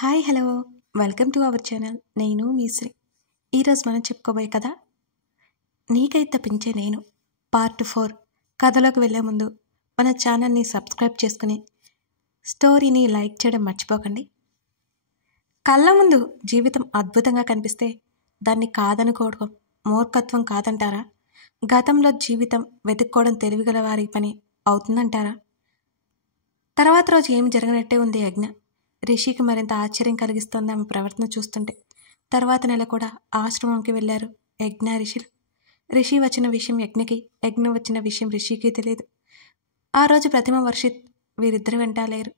Hi hello welcome to our channel. నేను మీ శ్రీ. ఈరోజు మనం చెప్పుకోబోయే కథ నీకై తప్పించే నేను పార్ట్ 4. కథలోకి వెళ్ళే ముందు మన ఛానల్ని సబ్స్క్రైబ్ చేసుకుని స్టోరీని లైక్ చేయడం మర్చిపోకండి. కళ్ళ ముందు జీవితం అద్భుతంగా కనిపిస్తే దాన్ని కాదనుకోవడం మూర్ఖత్వం కాదంటారా? గతంలో జీవితం వెతుక్కోవడం తెలివిగల వారి పని అవుతుందంటారా? తర్వాత రోజు ఏమి జరగనట్టే ఉంది యజ్ఞ. రిషికి మరింత ఆశ్చర్యం కలిగిస్తోంది ఆమె ప్రవర్తన చూస్తుంటే. తర్వాత నెల కూడా ఆశ్రమంకి వెళ్ళారు యజ్ఞ రిషిలు. రిషి వచ్చిన విషయం యజ్ఞకి, యజ్ఞ వచ్చిన విషయం రిషికి తెలియదు. ఆ రోజు ప్రతిమ, వర్షిత్ వీరిద్దరు వెంట లేరు.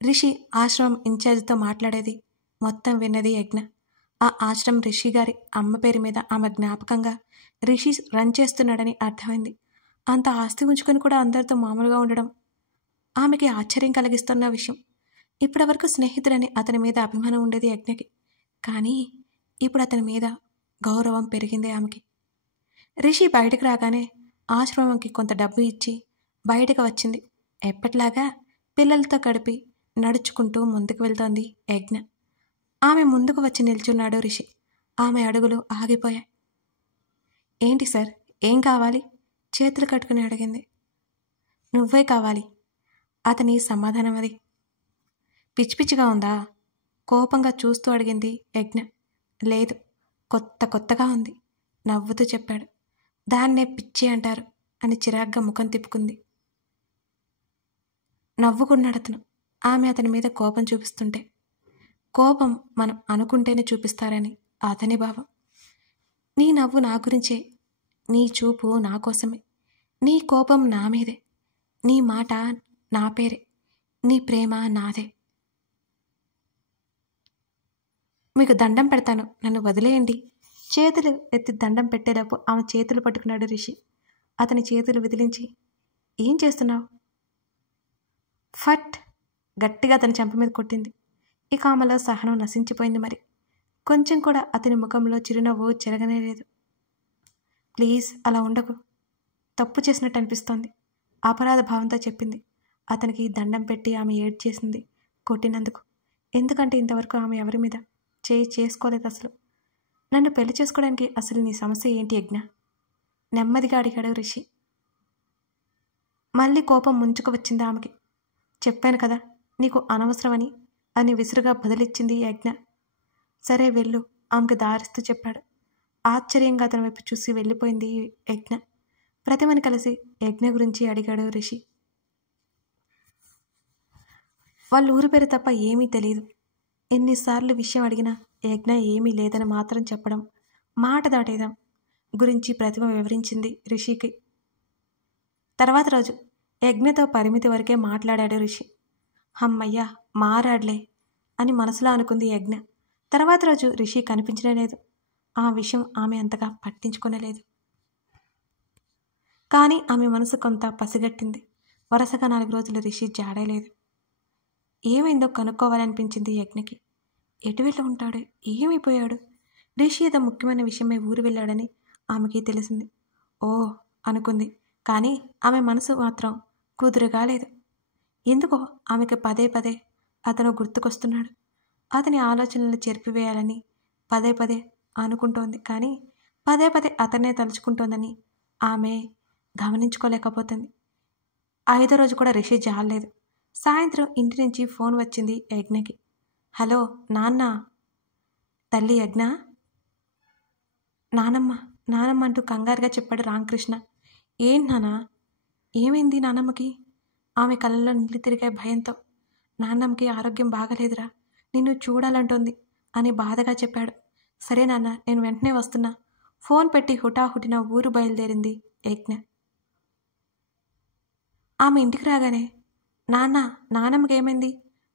రిషి ఆశ్రమం ఇన్ఛార్జితో మాట్లాడేది మొత్తం విన్నది యజ్ఞ. ఆ ఆశ్రమం రిషి గారి అమ్మ పేరు మీద ఆమె జ్ఞాపకంగా రిషి రన్ చేస్తున్నాడని అర్థమైంది. అంత ఆస్తి ఉంచుకొని కూడా అందరితో మామూలుగా ఉండడం ఆమెకి ఆశ్చర్యం కలిగిస్తున్న విషయం. ఇప్పటివరకు స్నేహితుడని అతని మీద అభిమానం ఉండేది యజ్ఞకి. కానీ ఇప్పుడు అతని మీద గౌరవం పెరిగింది ఆమెకి. రిషి బయటకు రాగానే ఆశ్రమంకి కొంత డబ్బు ఇచ్చి బయటకు వచ్చింది. ఎప్పటిలాగా పిల్లలతో గడిపి నడుచుకుంటూ ముందుకు వెళ్తోంది యజ్ఞ. ఆమె ముందుకు వచ్చి నిల్చున్నాడు రిషి. ఆమె అడుగులు ఆగిపోయాయి. ఏంటి సార్, ఏం కావాలి? చేతులు కట్టుకుని అడిగింది. నువ్వే కావాలి అతని సమాధానం. అది పిచ్చి పిచ్చిగా ఉందా? కోపంగా చూస్తూ అడిగింది యజ్ఞ. లేదు, కొత్తగా ఉంది నవ్వుతూ చెప్పాడు. దాన్నే పిచ్చి అంటారు అని చిరాగ్గా ముఖం తిప్పుకుంది. నవ్వుకున్నాడతను. ఆమె అతని మీద కోపం చూపిస్తుంటే. కోపం మనం అనుకుంటేనే చూపిస్తారని అతని భావం. నీ నవ్వు నా గురించే, నీ చూపు నా కోసమే, నీ కోపం నా మీదే, నీ మాట నా పేరే, నీ ప్రేమ నాదే. మీకు దండం పెడతాను, నన్ను వదిలేయండి. చేతులు ఎత్తి దండం పెట్టేలోపు ఆమె చేతులు పట్టుకున్నాడు రిషి. అతని చేతులు విదిలించి, ఏం చేస్తున్నావు? ఫట్ గట్టిగా అతని చెంప మీద కొట్టింది. ఇక ఆమెలో సహనం నశించిపోయింది. మరి కొంచెం కూడా అతని ముఖంలో చిరునవ్వు చెరగనే లేదు. ప్లీజ్ అలా ఉండకు, తప్పు చేసినట్టు అనిపిస్తోంది అపరాధ భావంతో చెప్పింది. అతనికి దండం పెట్టి ఆమె ఏడ్చేసింది కొట్టినందుకు. ఎందుకంటే ఇంతవరకు ఆమె ఎవరి మీద చేసుకోలేదు అసలు. నన్ను పెళ్లి చేసుకోవడానికి అసలు నీ సమస్య ఏంటి యజ్ఞ? నెమ్మదిగా అడిగాడు రిషి. మళ్ళీ కోపం ముంచుకు వచ్చింది ఆమెకి. చెప్పాను కదా నీకు అనవసరమని అని విసురుగా బదిలిచ్చింది యజ్ఞ. సరే వెళ్ళు ఆమెకు దారిస్తూ చెప్పాడు. ఆశ్చర్యంగా అతని వైపు చూసి వెళ్ళిపోయింది యజ్ఞ. ప్రతిమని కలిసి యజ్ఞ గురించి అడిగాడు రిషి. వాళ్ళ ఊరి పేరు తప్ప ఏమీ తెలియదు. ఎన్నిసార్లు విషయం అడిగినా యజ్ఞ ఏమీ లేదని మాత్రం చెప్పడం, మాట దాటేదాం గురించి ప్రతిమ వివరించింది రిషికి. తర్వాత రోజు యజ్ఞతో పరిమితి వరకే మాట్లాడాడు రిషి. హమ్మయ్యా మారాడ్లే అని మనసులో అనుకుంది యజ్ఞ. తర్వాత రోజు రిషి కనిపించనే లేదు. ఆ విషయం ఆమె అంతగా పట్టించుకోలేదు. కానీ ఆమె మనసు కొంత పసిగట్టింది. వరుసగా 4 రోజులు రిషి జాడలేదు. ఏమైందో కనుక్కోవాలనిపించింది యజ్ఞకి. ఎటు వెళ్ళి ఉంటాడు? ఏమైపోయాడు? రిషి ఏదో ముఖ్యమైన విషయమై ఊరు వెళ్ళాడని ఆమెకి తెలిసింది. ఓ అనుకుంది. కానీ ఆమె మనసు మాత్రం కుదురుగా లేదు. ఎందుకో ఆమెకి పదే పదే అతను గుర్తుకొస్తున్నాడు. అతని ఆలోచనలు చెరిపివేయాలని పదే పదే అనుకుంటోంది. కానీ పదే పదే అతన్నే తలుచుకుంటోందని ఆమె గమనించుకోలేకపోతుంది. 5వ రోజు కూడా రిషి జాలేదు. సాయంత్రం ఇంటి నుంచి ఫోన్ వచ్చింది యజ్ఞకి. హలో నాన్న. తల్లి యజ్ఞ. నానమ్మ అంటూ కంగారుగా చెప్పాడు రామకృష్ణ. ఏంటి నాన్న, ఏమైంది నానమ్మకి? ఆమె కళ్ళల్లో నీళ్లు తిరిగే భయంతో. నాన్నమ్మకి ఆరోగ్యం బాగలేదురా, నిన్ను చూడాలంటోంది అని బాధగా చెప్పాడు. సరే నాన్న, నేను వెంటనే వస్తున్నా. ఫోన్ పెట్టి హుటాహుటిన ఊరు బయలుదేరింది యజ్ఞ. ఆమె ఇంటికి రాగానే నానమ్మకి ఏమైంది?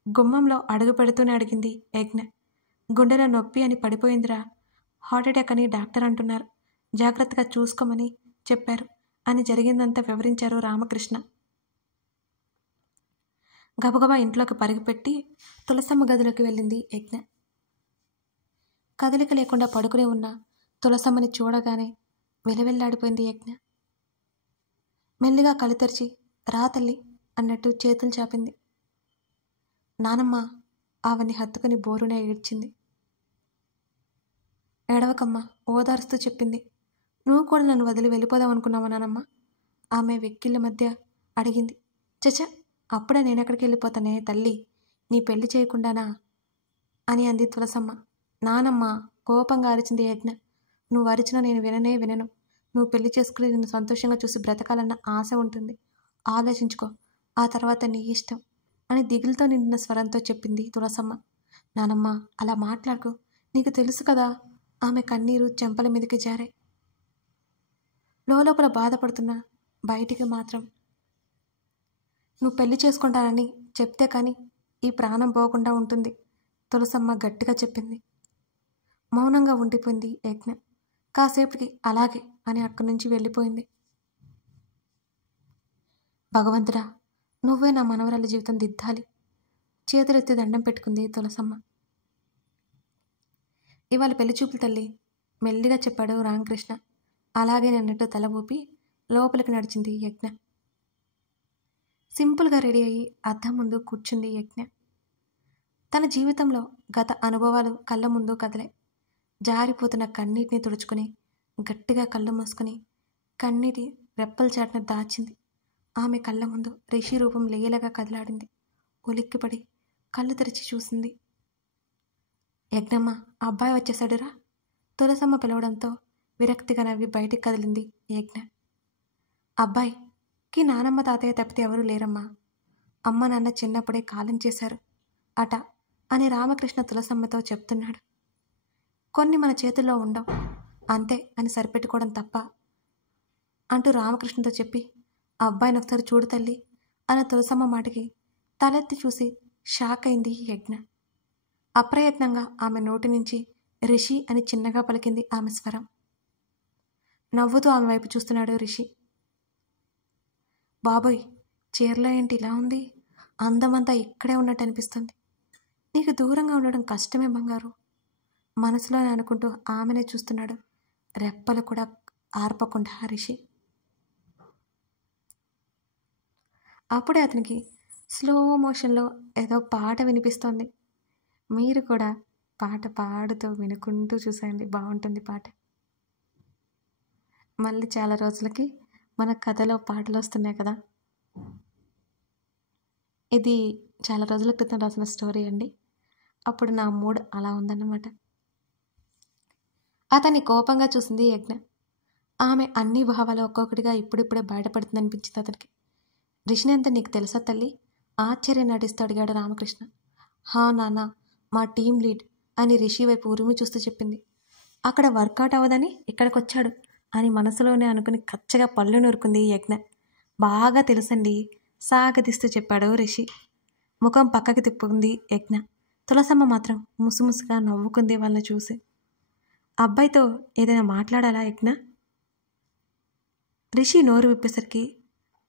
గుమ్మంలో అడుగు పెడుతూనే అడిగింది యజ్ఞ. గుండెలో నొప్పి అని పడిపోయిందిరా, హార్ట్అటాక్ అని డాక్టర్ అంటున్నారు, జాగ్రత్తగా చూసుకోమని చెప్పారు అని జరిగిందంతా వివరించారు రామకృష్ణ. గబగబా ఇంట్లోకి పరుగుపెట్టి తులసమ్మ గదిలోకి వెళ్ళింది యజ్ఞ. కదలిక లేకుండా పడుకుని ఉన్న తులసమ్మని చూడగానే వెలవెల్లాడిపోయింది యజ్ఞ. మెల్లిగా కళ్ళు తెరిచి రా తల్లి అన్నట్టు చేతులు చాపింది. నానమ్మ ఆమెని హత్తుకుని బోరునే ఏడ్చింది. ఏడవకమ్మా, ఓదారుస్తూ చెప్పింది. నువ్వు కూడా నన్ను వదిలి వెళ్ళిపోదాం అనుకున్నావా నానమ్మ? ఆమె వెక్కిళ్ళ మధ్య అడిగింది. చచ, అప్పుడే నేనెక్కడికి వెళ్ళిపోతానే తల్లి, నీ పెళ్లి చేయకుండానా అని అంది తులసమ్మ. నానమ్మ, కోపంగా అరిచింది యజ్ఞ. నువ్వు అరిచినా నేను వినను. నువ్వు పెళ్లి చేసుకుని నిన్ను సంతోషంగా చూసి బ్రతకాలన్న ఆశ ఉంటుంది. ఆలోచించుకో, ఆ తర్వాత నీ ఇష్టం అని దిగులుతో నిండిన స్వరంతో చెప్పింది తులసమ్మ. నానమ్మ, అలా మాట్లాడుకో, నీకు తెలుసు కదా. ఆమె కన్నీరు చెంపల మీదకి జారాయి. లోపల బాధపడుతున్నా బయటికి మాత్రం నువ్వు పెళ్లి చేసుకుంటానని చెప్తే కానీ ఈ ప్రాణం పోకుండా ఉంటుంది, తులసమ్మ గట్టిగా చెప్పింది. మౌనంగా ఉండిపోయింది యజ్ఞ. కాసేపటికి అలాగే అని అక్కడి నుంచి వెళ్ళిపోయింది. భగవంతుడా, నువ్వే నా మనవరాలి జీవితం దిద్దాలి, చేతులెత్తి దండం పెట్టుకుంది తులసమ్మ. ఇవాళ పెళ్లి చూపులు తల్లి, మెల్లిగా చెప్పాడు రామకృష్ణ. అలాగే నన్నట్టు తల ఊపి లోపలికి నడిచింది యజ్ఞ. సింపుల్గా రెడీ అయ్యి అద్దం ముందు కూర్చుంది యజ్ఞ. తన జీవితంలో గత అనుభవాలు కళ్ళ ముందు కదలే. జారిపోతున్న కన్నీటిని తుడుచుకుని గట్టిగా కళ్ళు మూసుకుని కన్నీటి రెప్పల చాటున దాచింది. ఆమె కళ్ళ ముందు రిషి రూపం లేయలగా కదలాడింది. ఉలిక్కిపడి కళ్ళు తెరిచి చూసింది. యజ్ఞమ్మ, అబ్బాయి వచ్చేసాడురా, తులసమ్మ పిలవడంతో విరక్తిగా నవ్వి బయటికి కదిలింది యజ్ఞ. అబ్బాయికి నానమ్మ తాతయ్య తప్పితే ఎవరూ లేరమ్మా. అమ్మ నాన్న చిన్నప్పుడే కాలం చేశారు అట అని రామకృష్ణ తులసమ్మతో చెప్తున్నాడు. కొన్ని మన చేతుల్లో ఉండవు, అంతే అని సరిపెట్టుకోవడం తప్ప అంటూ రామకృష్ణతో చెప్పి, అబ్బాయిని ఒకసారి చూడు తల్లి అన్న తులసమ్మ మాటకి తలెత్తి చూసి షాక్ అయింది యజ్ఞ. అప్రయత్నంగా ఆమె నోటి నుంచి రిషి అని చిన్నగా పలికింది ఆమె స్వరం. నవ్వుతూ ఆమె వైపు చూస్తున్నాడు రిషి. బాబోయ్, చీరలో ఏంటి ఇలా ఉంది, అందమంతా ఇక్కడే ఉన్నట్టు అనిపిస్తుంది. నీకు దూరంగా ఉండడం కష్టమే బంగారు, మనసులోనే అనుకుంటూ ఆమెనే చూస్తున్నాడు రెప్పలు కూడా ఆర్పకుండా రిషి. అప్పుడే అతనికి స్లో మోషన్లో ఏదో పాట వినిపిస్తోంది. మీరు కూడా పాట పాడుతూ వినుకుంటూ చూసేయండి, బాగుంటుంది పాట. మళ్ళీ చాలా రోజులకి మన కథలో పాటలు వస్తున్నాయి కదా. ఇది చాలా రోజుల క్రితం రాసిన స్టోరీ అండి. అప్పుడు నా మూడ్ అలా ఉందన్నమాట. అతన్ని కోపంగా చూసింది యజ్ఞ. ఆమె అన్ని భావాలు ఒక్కొక్కటిగా ఇప్పుడిప్పుడే బయటపడుతుందనిపించింది అతనికి. రిషిని అంతా నీకు తెలుసా తల్లి, ఆశ్చర్యం నటిస్తూ అడిగాడు రామకృష్ణ. హా నాన్న, మా టీం లీడ్ అని రిషి వైపు ఉరిమి చూస్తూ చెప్పింది. అక్కడ వర్కౌట్ అవ్వదని ఇక్కడికి వచ్చాడు అని మనసులోనే అనుకుని కచ్చగా పళ్ళు నూరుకుంది యజ్ఞ. బాగా తెలుసండి, సాగదీస్తూ చెప్పాడు రిషి. ముఖం పక్కకి తిప్పుకుంది యజ్ఞ. తులసమ్మ మాత్రం ముసుముసుగా నవ్వుకుంది వాళ్ళని చూసి. అబ్బాయితో ఏదైనా మాట్లాడాలా యజ్ఞ? రిషి నోరు విప్పేసరికి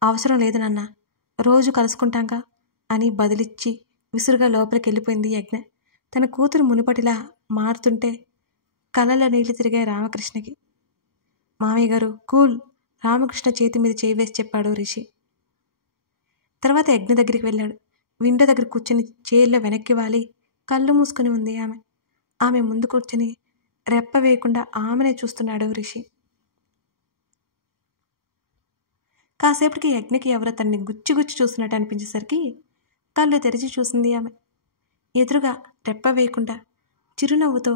అవసరం లేదు నాన్న, రోజు కలుసుకుంటాంగా అని బదిలిచ్చి విసురుగా లోపలికి వెళ్ళిపోయింది యజ్ఞ. తన కూతురు మునుపటిలా మారుతుంటే కళ్ళలో నీళ్లు తిరిగాయి రామకృష్ణకి. మామయ్య గారు కూల్, రామకృష్ణ చేతి మీద చేయి వేసి చెప్పాడు రిషి. తర్వాత యజ్ఞ దగ్గరికి వెళ్ళాడు. విండో దగ్గర కూర్చొని చైర్లో వెనక్కి వాలి కళ్ళు మూసుకుని ఉంది ఆమె. ఆమె ముందు కూర్చొని రెప్ప వేయకుండా ఆమెనే చూస్తున్నాడు రిషి. కాసేపటికి యజ్ఞకి ఎవరో తన్ని గుచ్చి చూసినట్టు అనిపించేసరికి కళ్ళు తెరిచి చూసింది ఆమె. ఎదురుగా రెప్ప వేయకుండా చిరునవ్వుతో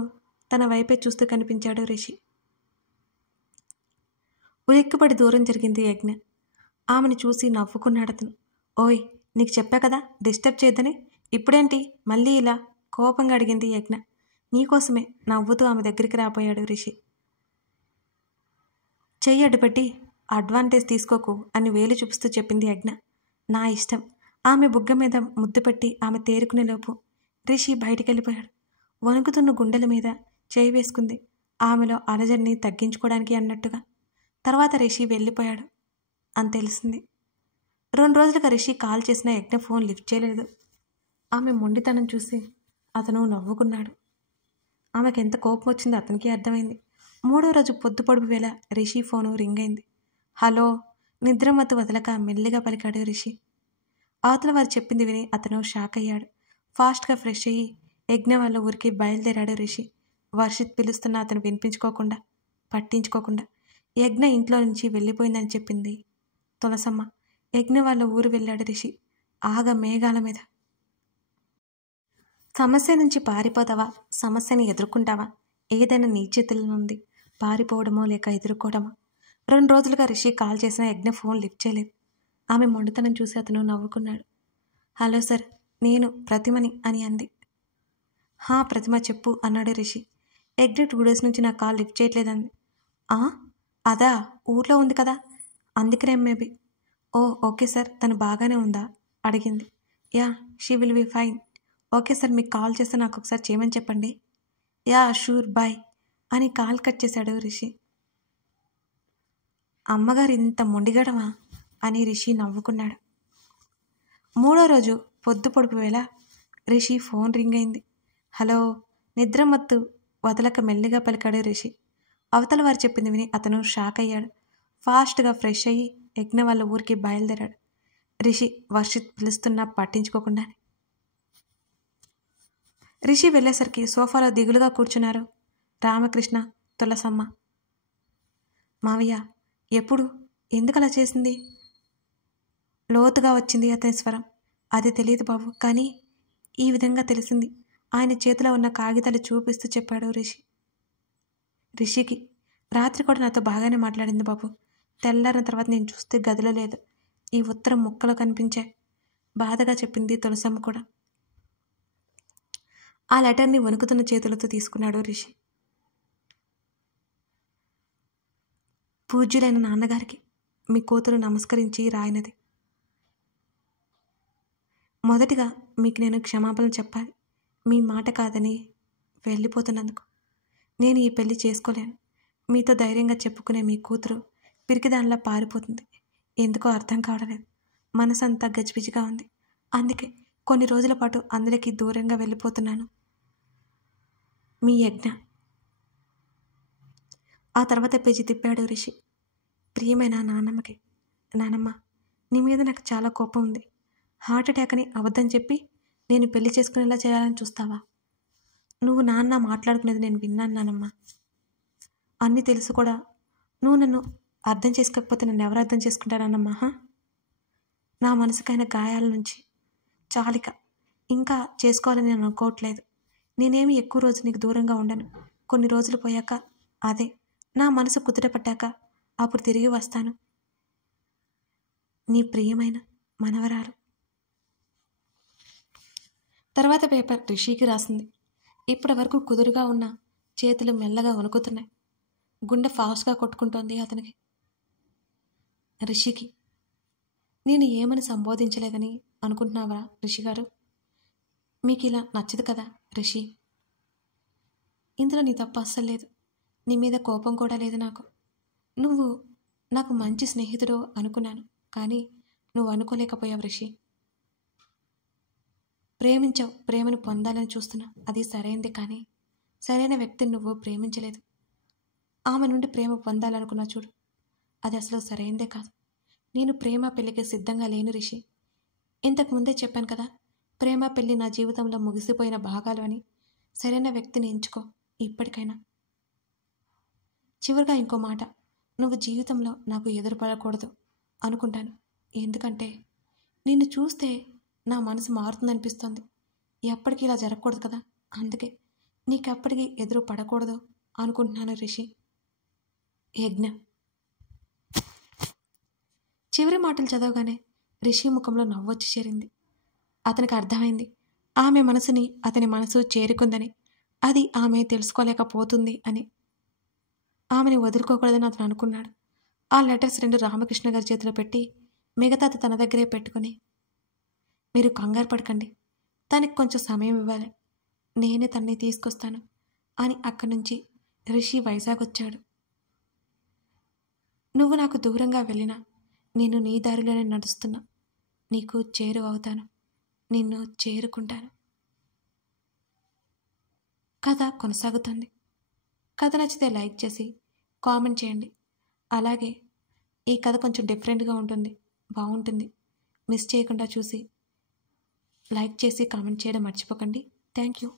తన వైపే చూస్తూ కనిపించాడు రిషి. ఉలిక్కిపడి దూరం జరిగింది యజ్ఞ. ఆమెను చూసి నవ్వుకున్నాడు అతను. ఓయ్, నీకు చెప్పా కదా డిస్టర్బ్ చేయొద్దని, ఇప్పుడేంటి మళ్ళీ ఇలా, కోపంగా అడిగింది యజ్ఞ. నీకోసమే నవ్వుతూ ఆమె దగ్గరికి రాబోయాడు రిషి. చెయ్యి అడ్డుపెట్టి అడ్వాంటేజ్ తీసుకోకు అని వేలు చూపిస్తూ చెప్పింది యజ్ఞ. నా ఇష్టం. ఆమె బుగ్గ మీద ముద్దు పెట్టి ఆమె తేరుకునే లోపు రిషి బయటికెళ్ళిపోయాడు. వణుకుతున్న గుండెల మీద చేయి వేసుకుంది, ఆమెలో అలజడిని తగ్గించుకోవడానికి అన్నట్టుగా. తర్వాత రిషి వెళ్ళిపోయాడు అని తెలిసింది. 2 రోజులుగా రిషి కాల్ చేసిన యజ్ఞ ఫోన్ లిఫ్ట్ చేయలేదు. ఆమె మొండితనం చూసి అతను నవ్వుకున్నాడు. ఆమెకు ఎంత కోపం వచ్చిందో అతనికి అర్థమైంది. 3వ రోజు పొద్దుపొడుపు వేళ రిషి ఫోను రింగ్ అయింది. హలో, నిద్రమత్తు వదలక మెల్లిగా పలికాడు రిషి. అవతల వారు చెప్పింది విని అతను షాక్ అయ్యాడు. ఫాస్ట్గా ఫ్రెష్ అయ్యి యజ్ఞ వాళ్ళ ఊరికి బయలుదేరాడు రిషి. వర్షిత్ పిలుస్తున్నా అతను పట్టించుకోకుండా యజ్ఞ ఇంట్లో నుంచి వెళ్ళిపోయిందని చెప్పింది తులసమ్మ. యజ్ఞ వాళ్ళ ఊరు వెళ్ళాడు రిషి ఆగ మేఘాల మీద. సమస్య నుంచి పారిపోతావా, సమస్యని ఎదుర్కొంటావా? ఏదైనా నీ చేతుల్లో ఉంది. పారిపోవడమో లేక ఎదుర్కోవడమో. 2 రోజులుగా రిషి కాల్ చేసిన యజ్ఞ ఫోన్ లిఫ్ట్ చేయలేదు. ఆమె మొండితనం చూసి అతను నవ్వుకున్నాడు. హలో సార్, నేను ప్రతిమని అని అంది. హా ప్రతిమ చెప్పు అన్నాడు రిషి. యజ్ఞ 2 డేస్ నుంచి నా కాల్ లిఫ్ట్ చేయట్లేదంది. అదా, ఊర్లో ఉంది కదా, అందుకనే మేబీ. ఓ ఓకే సార్, తను బాగానే ఉందా అడిగింది. Yeah, she will be fine. Okay sir, మీకు కాల్ చేస్తే నాకు ఒకసారి చేయమని చెప్పండి. యా షూర్ బాయ్ అని కాల్ కట్ చేశాడు రిషి. అమ్మగారు ఇంత మొండిగడమా అని రిషి నవ్వుకున్నాడు. 3వ రోజు పొద్దు పొడుపు వేళ రిషి ఫోన్ రింగ్ అయింది. హలో, నిద్రమత్తు వదలక మెల్లిగా పలికాడు రిషి. అవతల వారు చెప్పింది విని అతను షాక్ అయ్యాడు. ఫాస్ట్గా ఫ్రెష్ అయ్యి యజ్ఞ వాళ్ళ ఊరికి బయలుదేరాడు రిషి. వర్షిత్ పిలుస్తున్నా పట్టించుకోకుండా. రిషి వెళ్ళేసరికి సోఫాలో దిగులుగా కూర్చున్నారు రామకృష్ణ, తులసమ్మ. మావయ్య, ఎప్పుడు, ఎందుకలా చేసింది? లోతుగా వచ్చింది అతని స్వరం. అది తెలియదు బాబు, కానీ ఈ విధంగా తెలిసింది. ఆయన చేతిలో ఉన్న కాగితాలు చూపిస్తూ చెప్పాడు రిషికి. రాత్రి కూడా నాతో బాగానే మాట్లాడింది బాబు. తెల్లారిన తర్వాత నేను చూస్తే గదిలో లేదు. ఈ ఉత్తరం ముక్కలు కనిపించాయి. బాధగా చెప్పింది తులసమ్మ కూడా. ఆ లెటర్ని వణుకుతున్న చేతులతో తీసుకున్నాడు రిషి. పూజ్యులైన నాన్నగారికి మీ కూతురు నమస్కరించి రాయినది. మొదటిగా మీకు నేను క్షమాపణ చెప్పాలి. మీ మాట కాదని వెళ్ళిపోతున్నందుకు. నేను ఈ పెళ్లి చేసుకోలేను. మీతో ధైర్యంగా చెప్పుకునే మీ కూతురు పిరికిదానిలా పారిపోతుంది. ఎందుకో అర్థం కావడలేదు. మనసంతా గజిబిజిగా ఉంది. అందుకే కొన్ని రోజుల పాటు అందరికీ దూరంగా వెళ్ళిపోతున్నాను. మీ యజ్ఞ. ఆ తర్వాత పేజీ తిప్పాడు రిషి. ప్రియమైన నాన్నమ్మకి. నానమ్మ, నీ మీద నాకు చాలా కోపం ఉంది. హార్ట్ అటాక్ అని అబద్ధం చెప్పి నేను పెళ్లి చేసుకునేలా చేయాలని చూస్తావా? నువ్వు నాన్న మాట్లాడుకునేది నేను విన్నాను నానమ్మ. అన్నీ తెలుసు కూడా నువ్వు నన్ను అర్థం చేసుకోకపోతే నన్ను ఎవరు అర్థం చేసుకుంటారన్నమ్మా? నా మనసుకైన గాయాల నుంచి చాలిక ఇంకా చేసుకోవాలని నేను అనుకోవట్లేదు. నేనేమి ఎక్కువ రోజు నీకు దూరంగా ఉండను. కొన్ని రోజులు పోయాక, అదే నా మనసు కుదుట పట్టాక అప్పుడు తిరిగి వస్తాను. నీ ప్రియమైన మనవరాలు. తర్వాత పేపర్ రిషికి రాసింది. ఇప్పటి వరకు కుదురుగా ఉన్న చేతులు మెల్లగా వణుకుతున్నాయి. గుండె ఫాస్ట్గా కొట్టుకుంటోంది అతనికి. రిషికి. నేను ఏమని సంబోధించలేదని అనుకుంటున్నావా రిషి గారు? మీకు ఇలా నచ్చదు కదా రిషి? ఇందులో నీ తప్పు అస్సలు లేదు. నీ మీద కోపం కూడా లేదు నాకు. నువ్వు నాకు మంచి స్నేహితుడు అనుకున్నాను, కానీ నువ్వు అనుకోలేకపోయావు రిషి. ప్రేమించావు, ప్రేమను పొందాలని చూస్తున్నావు, అది సరైంది. కానీ సరైన వ్యక్తిని నువ్వు ప్రేమించలేదు. ఆమె నుండి ప్రేమ పొందాలనుకున్నా చూడు, అది అసలు సరైందే కాదు. నేను ప్రేమ పెళ్లికి సిద్ధంగా లేను రిషి. ఇంతకు ముందే చెప్పాను కదా, ప్రేమ పెళ్లి నా జీవితంలో ముగిసిపోయిన భాగాలు అని. సరైన వ్యక్తిని ఎంచుకో ఇప్పటికైనా. చివరిగా ఇంకో మాట, నువ్వు జీవితంలో నాకు ఎదురుపడకూడదు అనుకుంటాను. ఎందుకంటే నిన్ను చూస్తే నా మనసు మారుతుందనిపిస్తుంది. ఎప్పటికీ ఇలా జరగకూడదు కదా, అందుకే నీకెప్పటికీ ఎదురు పడకూడదు అనుకుంటున్నాను రిషి. యజ్ఞ. చివరి మాటలు చదవగానే రిషి ముఖంలో నవ్వొచ్చి చేరింది. అతనికి అర్థమైంది ఆమె మనసుని అతని మనసు చేరుకుందని, అది ఆమె తెలుసుకోలేకపోతుంది అని. ఆమెని వదులుకోకూడదని అతను అనుకున్నాడు. ఆ లెటర్స్ 2 రామకృష్ణ గారి చేతిలో పెట్టి మిగతాది తన దగ్గరే పెట్టుకుని, మీరు కంగారు పడకండి, తనకి కొంచెం సమయం ఇవ్వాలి, నేనే తనని తీసుకొస్తాను అని అక్కడి నుంచి రిషి వైజాగ్ వచ్చాడు. నువ్వు నాకు దూరంగా వెళ్ళినా నేను నీ దారిలోనే నడుస్తున్నా. నీకు చేరువవుతాను, నిన్ను చేరుకుంటాను. కథ కొనసాగుతుంది. కథ నచ్చితే లైక్ చేసి కామెంట్ చేయండి. అలాగే ఈ కథ కొంచెం డిఫరెంట్గా ఉంటుంది, బాగుంటుంది. మిస్ చేయకుండా చూసి లైక్ చేసి కామెంట్ చేయడం మర్చిపోకండి. Thank you.